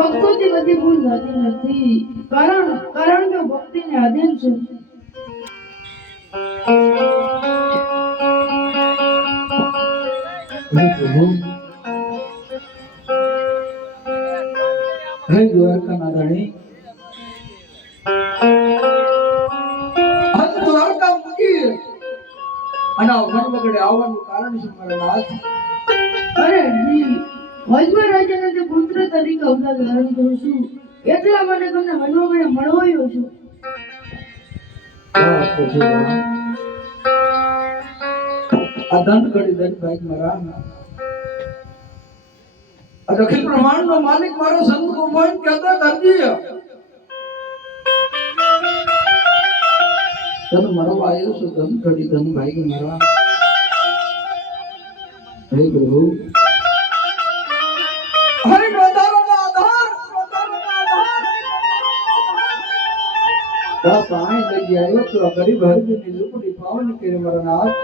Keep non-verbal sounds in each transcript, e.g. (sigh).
ભક્તોથી બધી ભૂલ થતી નથી. કારણ કારણ કે ભક્તિને આધીન છું. હે પ્રભુ. હે દ્વારકા મૂકી અને આ વન વગડે આવવાનું કારણ છે મારા નાથ. અરે જી. વજમા રાજાના તે પુત્ર તરીકે અવતાર ધારણ કરું છું, એટલા માટે તમને વનવાગડે મળવાયો છું. આ દંડ દંડ માલિક મારો સંત ભગવાન કહેતા મળવા આવ્યો છું ધન કરી ધન ભાઈ મારા ઝૂંપડી પાવન કરે મારા નાથ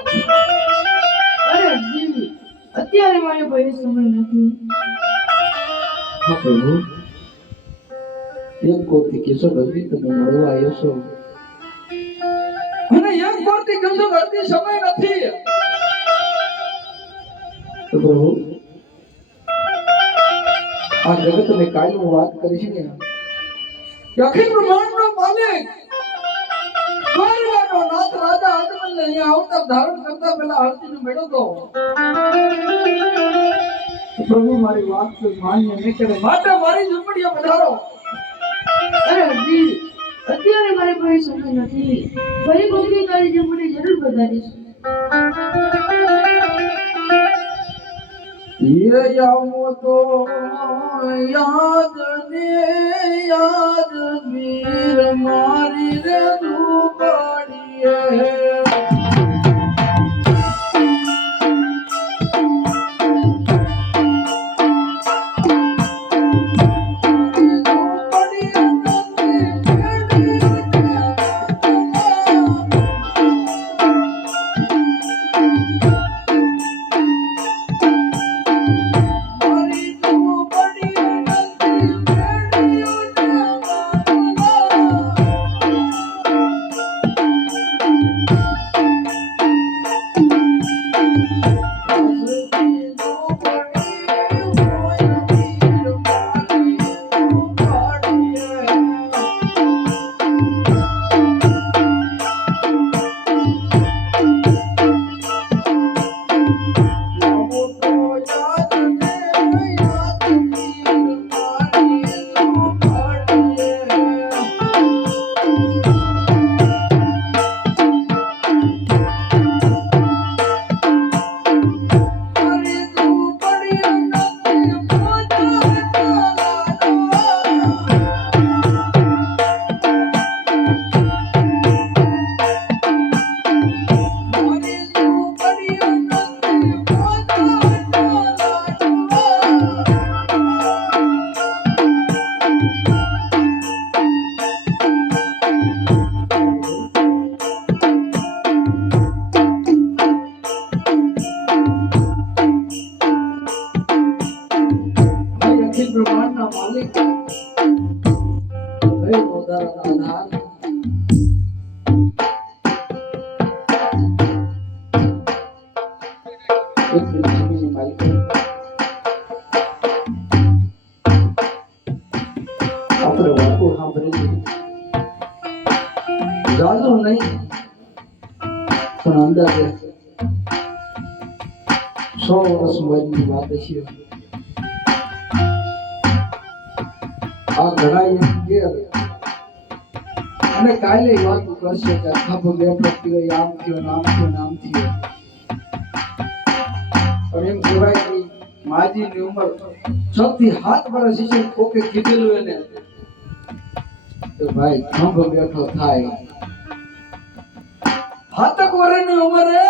અરે જી અત્યારે મારી પાસે સમય નથી હા પ્રભુ એમ કોથી કેશો ભગવી તમે મળવા આવ્યો છો અને એમ કોથી કેશો ભગવી સમય નથી તો પ્રભુ આ જગત ને કાયમ વાત કરીશ ને કે અખિલ બ્રહ્માંડ નો માલિક દ્વારકાનો નાથ રાજા અજમલને અહીંયા આવતા ધારણ કરતા પહેલા આરતીનો મેળો તો પ્રભુ, મારી વાત તો માન્ય ન કરે. માટે મારી ઝૂંપડીએ પધારો. અરે જી અત્યારે મારી પાસે સમય નથી. ફરી કોકની તારી જે મને જરૂર બતાવીશ ये યામો તો યાદ ને યાદ વીર મારી રે દુબાડીએ આ ઘડાઈ કે અને કાલે વાત કરશે કે ખાબો બે પ્રત્યે આમ થયો નામ થયો નામ થયો. પણ એમ કહેવાય કે માજીની ઉંમર છ થી સાત વર્ષ છે કોકે કીધેલું એને. તો ભાઈ ખંભ બેઠો થાય. હાતક વર્ષની ઉંમરે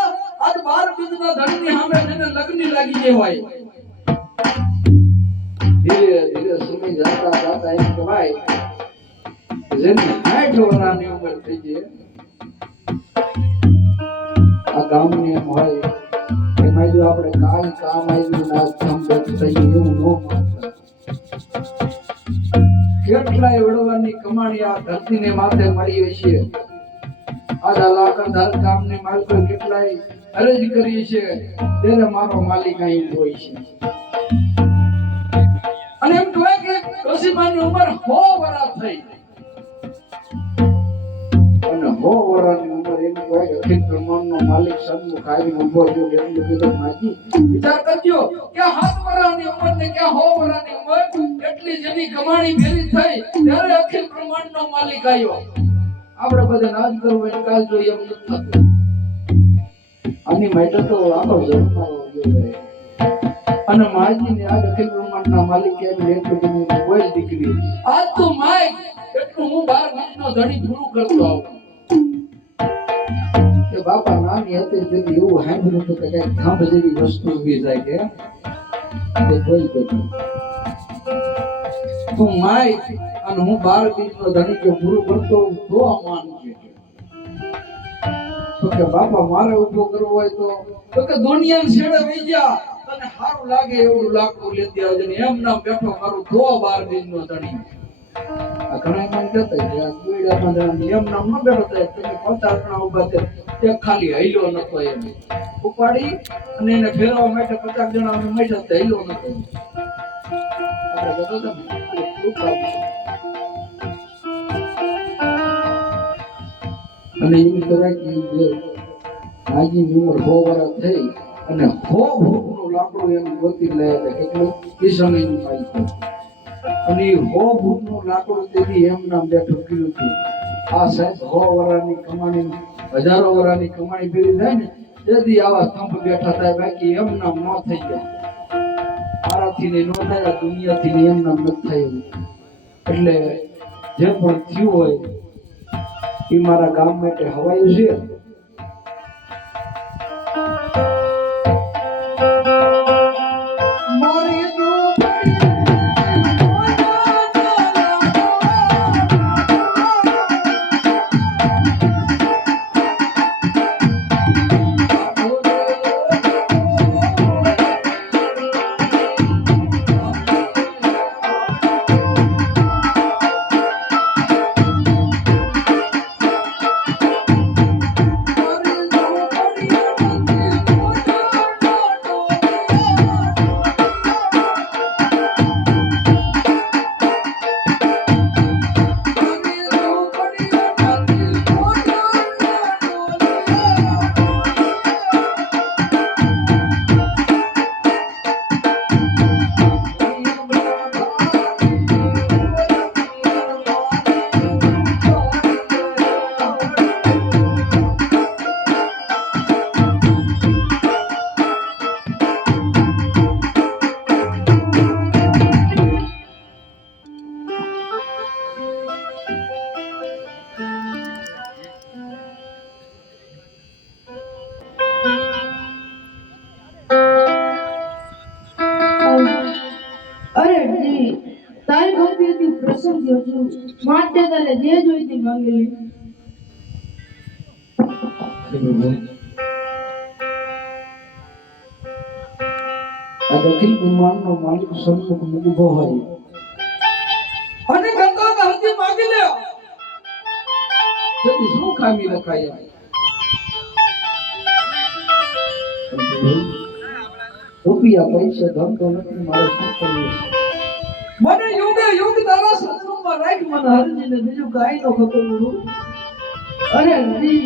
આજ બાર બીજના ધણીની સામે લગ્ન લાગી ગઈ હોય. કેટલાય વડવાની કમાણી આ ધરતીને માથે મળી છીએ આડા લાકડ ધાર કામની કેટલાય અરજ કરી છે તેને મારો માલિક અહીં હોય છે. અને એમ કહેવાય કે ડોશીમાની ઉંમર હો વરા થઈ. અને હો વરાની ઉંમર એમ કહેવાય કે અખિલ બ્રહ્માંડનો માલિક સન્મુખ આવીને ઊભો થયો એમ કીધું. માજી, વિચાર કરજો કે હાથ વરાની ઉંમર ને કે હો વરાની ઉંમર એટલી જેની કમાણી ભેરી થઈ ત્યારે અખિલ બ્રહ્માંડનો માલિક આવ્યો. આપણે બધા નાદ કરવો હોય કાલ જોઈએ એમ નથી થતું. આની માટે તો આપણો જન્મારો અને માજી ને આજ અખિલ બ્રહ્માંડના માલિક એમ એક કોઈ દીકરી. આજ તો માય, એટલું હું બાર મહિનો ધણી પૂરું કરતો આવું. બાપા નાની હતી તેથી એવું સાંભળ્યું હતું કે કઈ થાંભ જેવી વસ્તુ ઊભી થાય કે તે કોઈ કહ્યું તું માય, અને હું બાર મિનિટનો ધણી કે પૂરું કરતો તો આ માન છે. તો કે બાપા, મારે ઊભો કરવો હોય તો તો કે દુનિયાને છેડે વઈ જા. તને સારું લાગે એવું લાકડું લેતી આવજે ને એમ નામ બેઠો મારું ધો બાર દિનનો ધણી આ ઘણા મન કે આ દુનિયામાં જણાને એમ નામ ન બેઠો થાય, તમે પચાસ જણા ઊભા છે, તે ખાલી હૈલો નતો એમ. ઉપાડી અને એને ફેરવા માટે પચાસ જણા અમે મેઠા તો હૈલો નતો ને. અને એમ કહેવાય કે ઈ જે ઉંમર બહુ વર્ષ થઈ અને હો ભૂખનું લાકડું એમ ગોતી લે એટલે કેટલું સમયની માહિતી અને એ હો ભૂખનું લાકડું તેથી એમ નામ બેઠું કર્યું હતું. આ સાહેબ હો વરાની કમાણી, હજારો વરાની કમાણી ભેરી થાય ને તેથી આવા સ્તંભ બેઠા થાય, બાકી એમ નામ ન થઈ જાય. મારાથી ને ન થાય દુનિયાથી ને એમ નામ નથી થાય એટલે જે પણ થયું હોય એ મારા ગામ માટે હવાયું છે. જી. તારી ભક્તિથી પ્રસન્ન થયો છું માટે તારે જે જોઈતી માંગી લે. આ દક્ષિણ બ્રહ્માંડનો માલિક સન્મુખ ઊભો હોય. અને કહેતો કે માગી લે તેથી શું ખામી રખાય? રૂપિયા પૈસા ધન દોલતની મારે શું કરવું છે? મને યુગે યુગ તારા સત્સંગમાં રાખ મને હરજીને બીજું કાંઈ ન ખબર અરે જી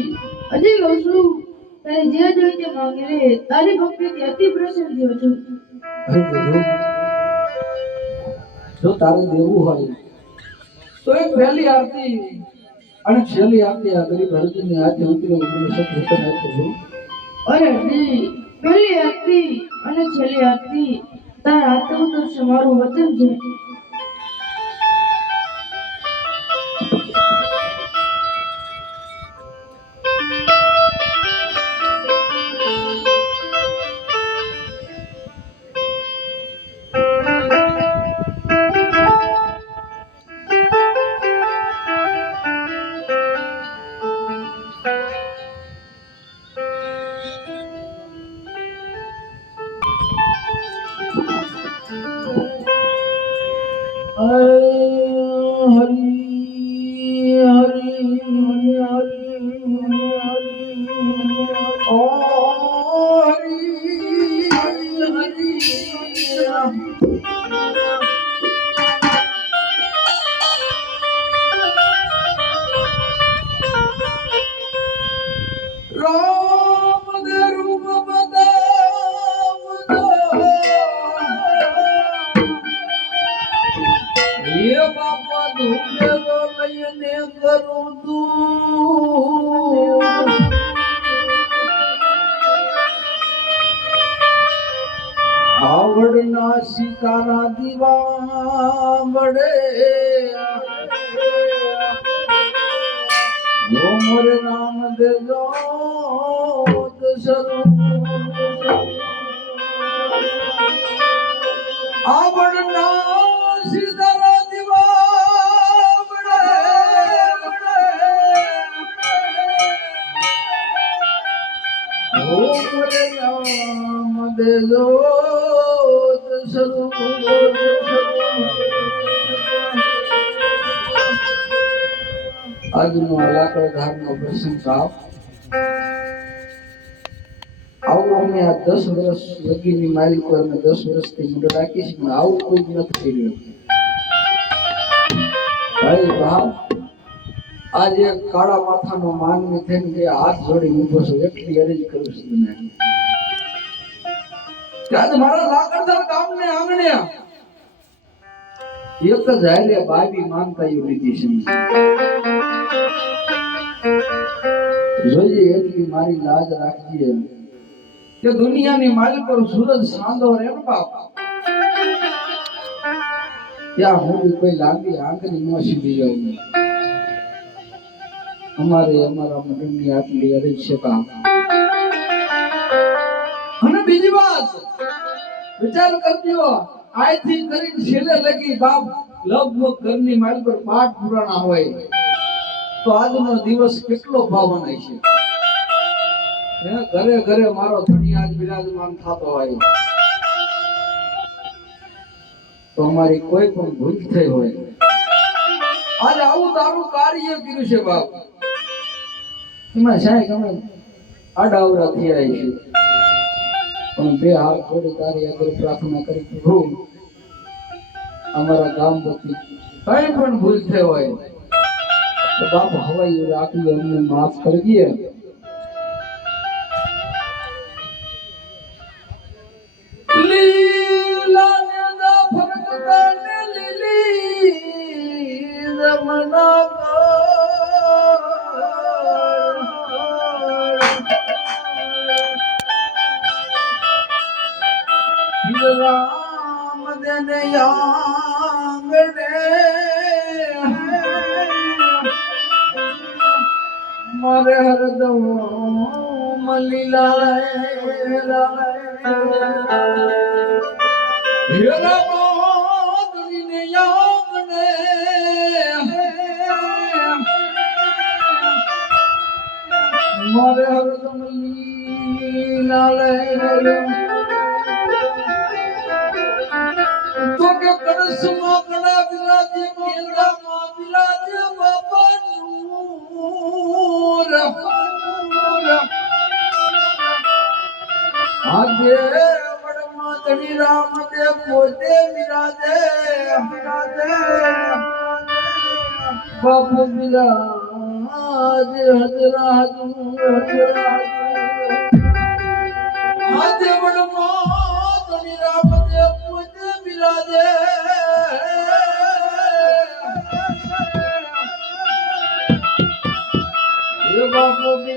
હજી કહું છું. તારે જે જોઈતી માંગે રે તારી ભક્તિથી અતિ પ્રસન્ન થયો છું. જો તારે દેવું હોય તો એક પહેલી આરતી અને છેલ્લી આરતી આ ગરીબ હરજીની આજે ઉતરી ઉતરી સત્સંગ કરું અરે જી પહેલી આરતી અને છેલ્લી આરતી તારા હાથે ઉતરશે મારું વચન છે. આજનો લાકડ ધારનો પ્રસંગ સાફ આવું અમે આ દસ વર્ષ લગીની માલિકો અમે દસ વર્ષથી મુંડ રાખી છે પણ આવું કોઈ જ નથી કર્યું. ભાઈ ભાવ આજે કાળા માથાનો માનવી થઈને કે હાથ જોડી ઊભો છું એક જ હારે બાવી માનતા એવું લીધી છે જોઈએ એટલી મારી લાજ રાખીએ કે દુનિયાની માલ પર સૂરજ સાંધો રે બાપ. ત્યાં હું કોઈ લાંબી આંખની ન સીધી જાઉં. અમારે અમારા મંડળની આટલી અરે છે અને બીજી વાત, વિચાર કરજો. આજથી કરીને છેલ્લે લગી બાપ લગભગ ઘરની માલ પર પાઠ પુરાણા હોય. તો આજનો દિવસ કેટલો ભાવના છે. ઘરે ઘરે મારો ધણી આજ બિરાજમાન થતો હોય. તો અમારી કોઈ પણ ભૂલ થઈ હોય. આજે આવું તારું કાર્ય કર્યું છે બાપ. એમાં સાહેબ અમે આડાવડા થયા છે પણ બે હાથ થોડી તારી આગળ પ્રાર્થના કરી પ્રભુ અમારા ગામ વતી કઈ પણ ભૂલ થઈ હોય તો બાપ હવાઈ રાખી અમને માફ કરી દે. યાંગણે મારે હરદમ લીલા તો કે કરસમાં કડા બિરાજે કેન્દ્રમાં નૂર આજે વડમાં ધણી રામ દે, પોતે બિરાજે બિરાજે. બાપુ બિરાજે, હજરાજ હજરા આજે વડમાં ધણી રામ દે, પોતે બિરાજે.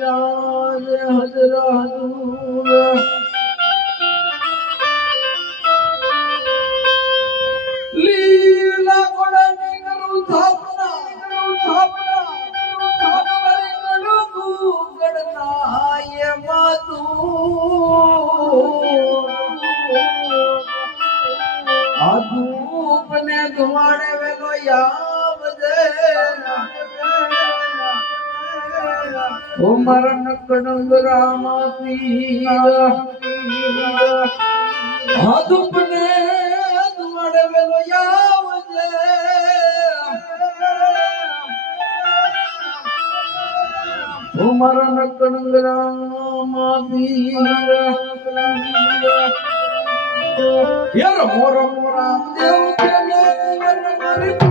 બિરાજે હજરા હજરા ஓம் ಮರಣಕಡಂಬರಾಮೀದುಪ್ಪನೆ ಮಾಡವೆಲು ಯಾವುದೇ ಓಂ ಮರಣಕಡಂಬರಾಮೀರ ಮೋರ ಮೋರಾಮ ದೇವ ಮರಿ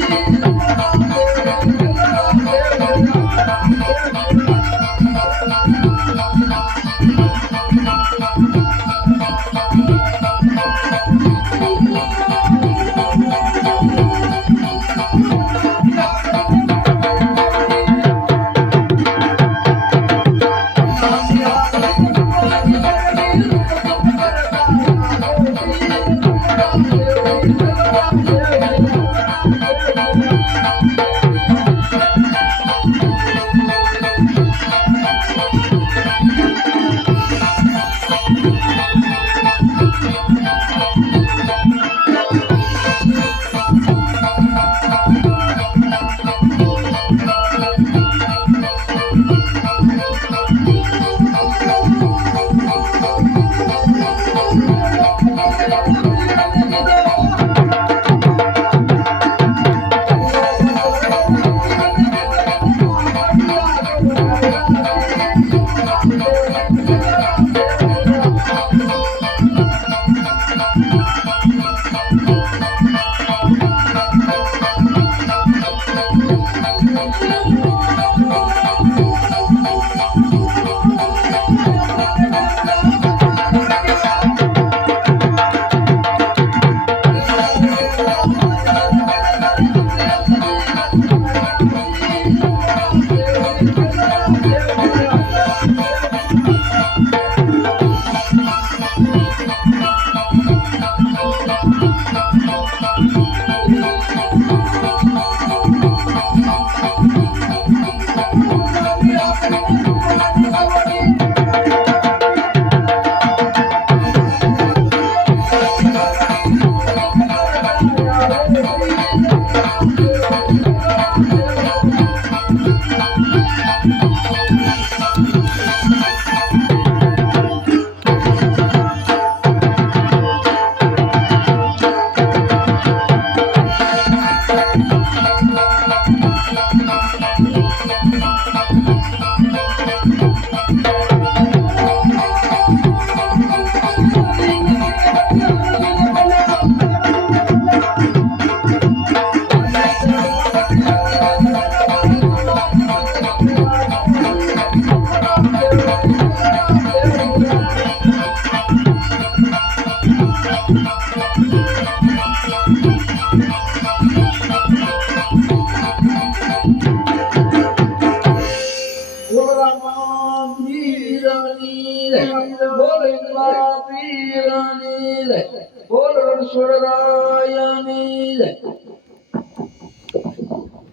Thank (laughs) you. Thank you.